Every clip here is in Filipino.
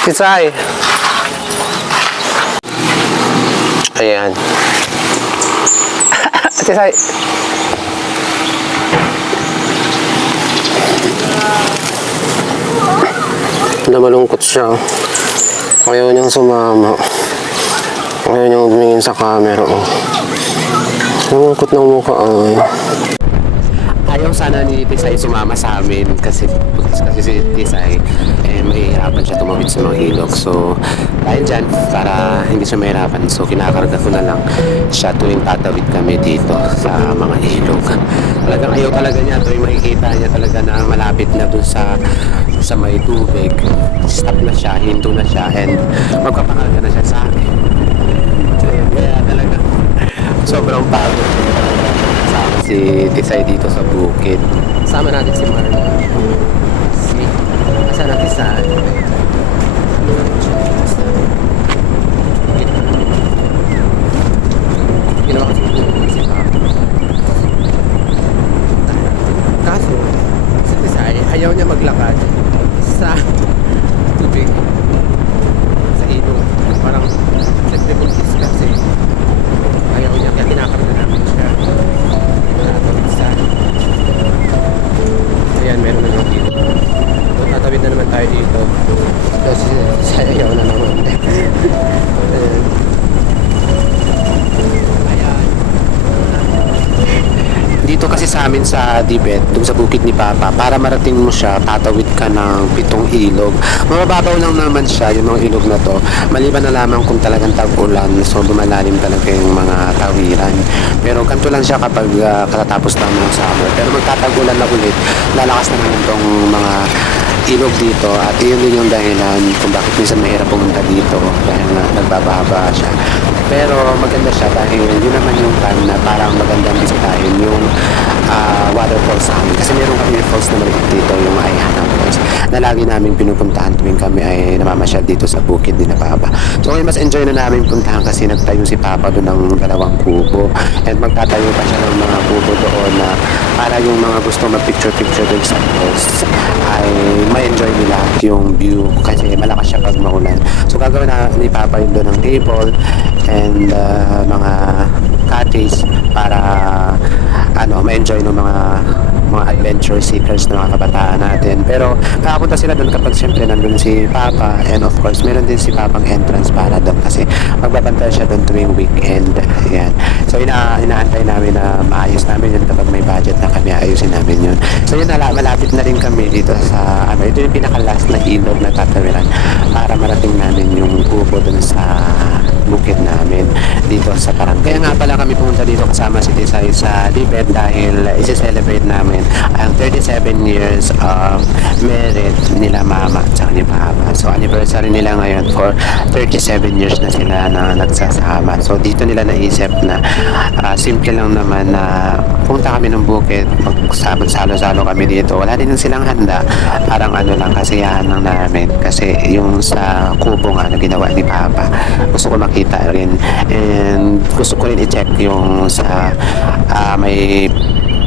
Tisay. Ayan. Tisay. Na malungkot siya. Ayaw niyang sumama. Ayaw niyang tumingin sa camera. Oh. Malungkot ng mukha. Ay. Ayaw sana ni Tisay sumama sa amin kasi kasi si Tisay eh, mahihirapan siya tumawid sa mga ilog. So, dahil dyan, para hindi siya mahirapan, so kinakarga ko na lang siya tuwing tatawid kami dito sa mga ilog. Talagang ayaw talaga niya tuwing makikita niya talaga na malapit na dun sa sa may tubig. Stop na siya, hinto na siya, and magpapakarga na siya sa akin. So, kaya talaga sobrang pagod si Tisay dito sa bukid. Sama natin si Marlon. Si... Asa natin sa... Kaso, si Tisay, ayaw maglakad sa tubig. Sa ilog. Parang nagdebuntis kasi ayaw niya kaya kinakarga meron na dito. So, tatawid na naman tayo dito. Kasi sa ayaw na naman. Ayan. Dito kasi sa amin sa Dibet, dun sa bukid ni Papa, para marating mo siya, tatawid ka ng pitong ilog. Mabababaw lang naman siya, yung mga ilog na to. Maliban na lamang kung talagang tag-ulan, so lumalalim talaga yung mga tawiran. Pero ganito lang siya kapag ah, katatapos lang ng summer. Pero magtatagulan na ulit, lalakas na naman tong mga ilog dito at yun din yung dahilan kung bakit minsan mahirap pumunta dito dahil nga nagbababa siya. Pero maganda siya dahil yun naman yung time na parang magandang bisitahin yung ah, waterfalls sa amin. Kasi meron kami falls na maliit dito, yung Ayhanang Falls, na lagi namin pinupuntahan tuwing kami ay namamasyal dito sa bukid ni na Papa. So ngayon mas enjoy na namin puntahan kasi nagtayo si Papa doon ng dalawang kubo and magtatayo pa siya ng mga kubo doon na para yung mga gusto mag-picture-picture doon sa falls ay ma-enjoy nila yung view kasi malakas siya pag maulan. So gagawin na ni Papa yun doon ng table and uh, mga cottage para ano ma-enjoy ng mga mga adventure seekers na mga kabataan natin. Pero nakapunta sila doon kapag siyempre nandun si Papa and of course meron din si Papang entrance para doon kasi magbabantay siya doon tuwing weekend. Ayan. So ina inaantay namin na maayos namin yun kapag may budget na kami ayusin namin yun. So yun malapit na rin kami dito sa ano ito yung pinaka-last na ilog na tatawiran para marating ti. Dito sa Parangkay. Kaya nga pala kami pumunta dito kasama si Tisay sa Libet dahil isi-celebrate namin ang 37 years of marriage nila mama at saka ni papa. So anniversary nila ngayon for 37 years na sila na nagsasama. So dito nila naisip na ah, simple lang naman na punta kami ng bukid, magsalo-salo kami dito. Wala din silang handa. Parang ano lang, kasiyahan lang namin. Kasi yung sa kubo nga na ginawa ni Papa, gusto ko makita rin. And gusto ko rin i-check yung sa ah, may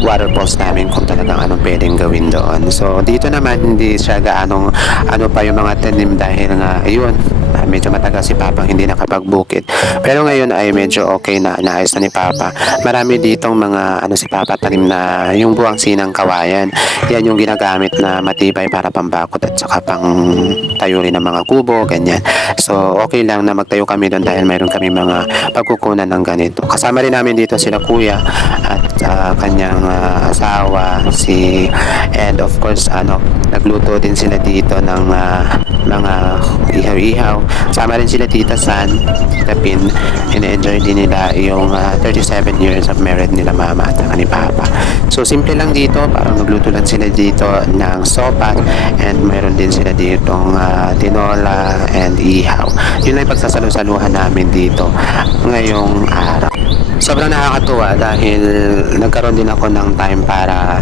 waterfalls namin kung talagang anong pwedeng gawin doon. So, dito naman, hindi siya gaanong ano pa yung mga tanim dahil nga, ayun, medyo matagal si Papa hindi nakapagbukit. Pero ngayon ay medyo okay na, naayos na ni Papa. Marami ditong mga, ano si Papa, tanim na yung buwang sinang kawayan. Yan yung ginagamit na matibay para pambakot at saka pang tayo rin ng mga kubo, ganyan. So, okay lang na magtayo kami doon dahil mayroon kami mga pagkukunan ng ganito. Kasama rin namin dito sila kuya at ah, kanyang ah, asawa, si and of course ano, nagluto din sila dito ng ah, mga ihaw-ihaw. Sama rin sila Tita San, Tita Pin. Ina-enjoy din nila yung ah, 37 years of marriage nila mama at ni papa. So simple lang dito, parang nagluto lang sila dito ng sopas and mayroon din sila ditong ah, tinola and ihaw. Yun lang yung pagsasalo-saluhan namin dito ngayong araw. Sobrang nakakatuwa dahil nagkaroon din ako ng time para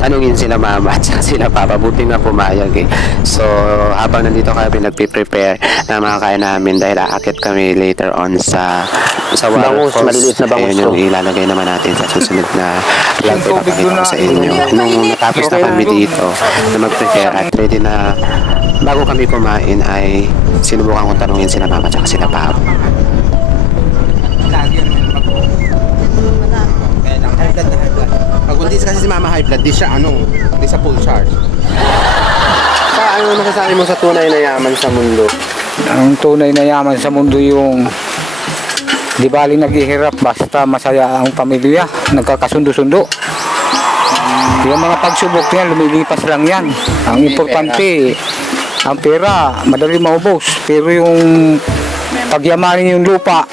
tanungin sila mama at sila papa. Buti nga pumayag eh. So, habang nandito kami nagpe-prepare na makakain namin dahil aakit kami later on sa sa Bangus, waterfalls. maliliit na bangus Ayun yung ilalagay naman natin sa susunod na vlog ko ipapakita ko sa inyo. Nung natapos na kami dito na mag-prepare at ready na bago kami kumain ay sinubukan kong tanungin sila mama at sila papa. Hindi kasi si mama high blood, di siya ano, di sa full charge. Pa, ano masasabi mo sa tunay na yaman sa mundo? Ang tunay na yaman sa mundo yung di bali naghihirap basta masaya ang pamilya, nagkakasundo-sundo. Yung mga pagsubok niyan, lumilipas lang yan. Ang importante, ang pera, madali maubos. Pero yung pagyamanin yung lupa,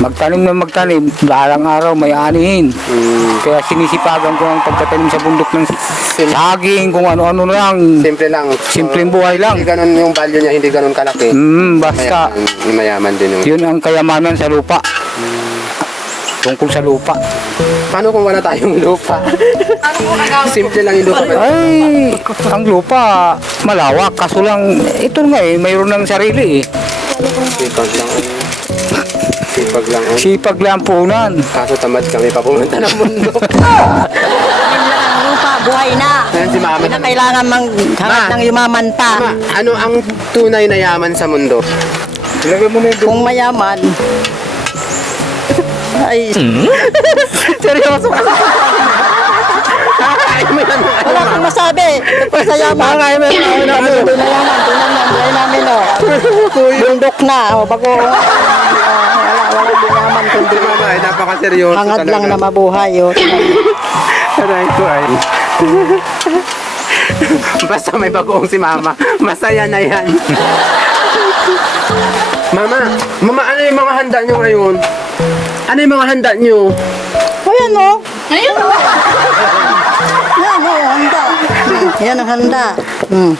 magtanim na magtanim, balang araw may anihin. Kaya sinisipagan ko ang pagtatanim sa bundok ng saging, kung ano-ano lang. Simple lang. Simpleng buhay lang. Hindi ganun yung value niya, hindi ganun kalaki. Mm, basta Mayaman, yung mayaman din yung... Yun ang kayamanan sa lupa. Tungkol sa lupa. Paano kung wala tayong lupa? Simple lang yung lupa. Ay, ang lupa malawak. Kaso lang, ito nga eh, mayroon ng sarili eh. Lang. Sipag lang. oh. Sipag lang punan. Kaso tamad kami pa pumunta ng mundo. Lupa, buhay na. Ayan si mama. Hindi na kailangan manghangat Ma. ng yumaman pa. Mama, ano ang tunay na yaman sa mundo? Ilagay mo na yung Kung mayaman, ay, Seryoso ka Kakain mo yan. wala akong masabi. Tungkol sa yaman. Kakain mo yan. Ano, tunay na yaman, tunay na buhay namin, oh. Bundok na, oh, bago, oh, wala, walang yaman, kundi mama ay napaka-seryoso hangad lang na mabuhay, oh. Aray ko ay. Basta may bagoong si mama. Masaya na yan. mama, mama, ano yung mga handa nyo ngayon? Ano yung mga handa nyo? Oh, yan, oh. Ayun, Yan ang handa. Hmm.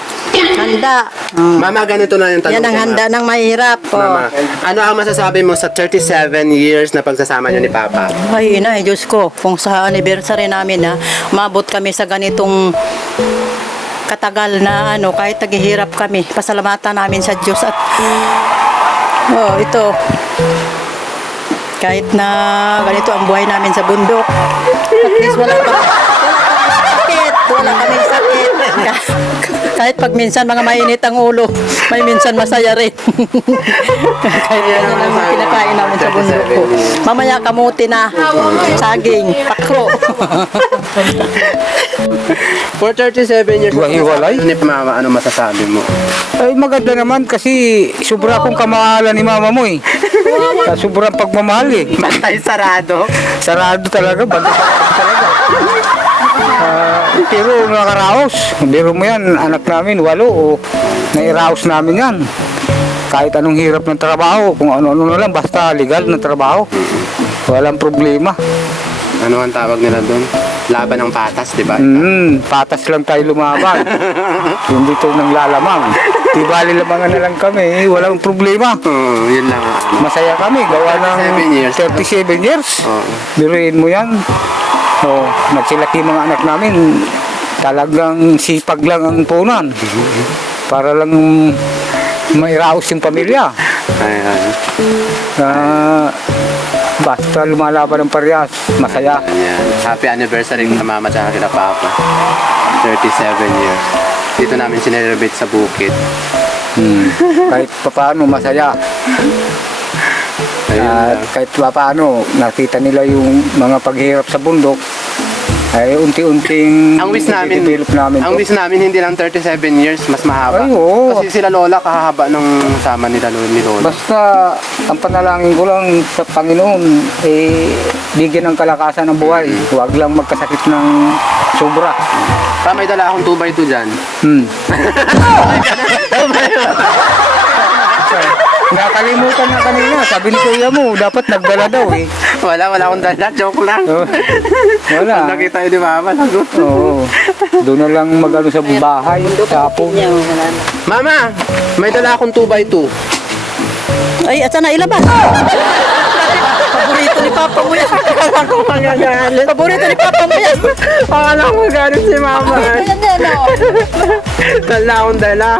Handa. Hmm. Mama, ganito na yung tanong Yan ang ko, handa ng mahirap. Oh. Mama, ano ang masasabi mo sa 37 years na pagsasama nyo ni Papa? Ay, ina, Diyos ko, kung sa anniversary namin na mabot kami sa ganitong katagal na ano, kahit naghihirap kami, pasalamatan namin sa Diyos at oh, ito, kahit na ganito ang buhay namin sa bundok, at least wala pa, wala kami sakit. kahit pag minsan mga mainit ang ulo, may minsan masaya rin. kahit ganyan ang kinakain namin sa bundok ko. Mamaya kamuti na, saging, pakro. For 37 years, Wahiwalay? ni Mama, ano masasabi mo? Ay, maganda naman kasi sobra akong kamahalan ni mama mo eh. Sobrang pagmamahal eh. Bantay sarado. Sarado talaga, banda sarado talaga. Pero nakaraos. Biro mo yan, anak namin, walo o nairaos namin yan. Kahit anong hirap ng trabaho, kung ano-ano na lang, basta legal na trabaho. Walang problema. Ano ang tawag nila doon? Laban ng patas, di ba? Mm, patas lang tayo lumaban. Hindi to nang lalamang. Di bali lamangan na lang kami, walang problema. Oo, yun lang. ang. Masaya kami, gawa ng 37 years. 37 years. Oo. Biruin mo yan. Oh, nagsilaki mga anak namin. Talagang sipag lang ang punan. Para lang mairaos yung pamilya. Ayan. Ah, basta lumalaban ng parehas, masaya. Ayan. Happy anniversary kina Mama at kina Papa. 37 years. Dito namin sinelebrate sa bukid. Hmm. Kahit papaano, masaya. Ayun At lang. kahit papaano, nakita nila yung mga paghirap sa bundok, ay unti-unting Ang wish namin, develop namin ang to. wish namin hindi lang 37 years, mas mahaba. Ay, oo. Kasi sila Lola kahahaba ng sama nila Lola ni Lola. Basta ang panalangin ko lang sa Panginoon, eh, bigyan ng kalakasan ng buhay. Huwag lang magkasakit ng sobra. Pa, may dala akong 2x2 dyan. Hmm. Nakalimutan na kanina. Sabi ni kuya mo, dapat nagdala daw eh. Wala, wala akong dala. Joke lang. Oh, Pag Wala. nakita yun ni Mama, lagot. Oo. Doon na lang magano sa bahay. Tapos, Mama, may dala akong 2x2. Ay, at sana ilabas. Paborito ni Papa mo yan. Akala ko magagalit. Paborito ni Papa mo yan. Akala ko magagalit si Mama. Oh. Dala akong dala.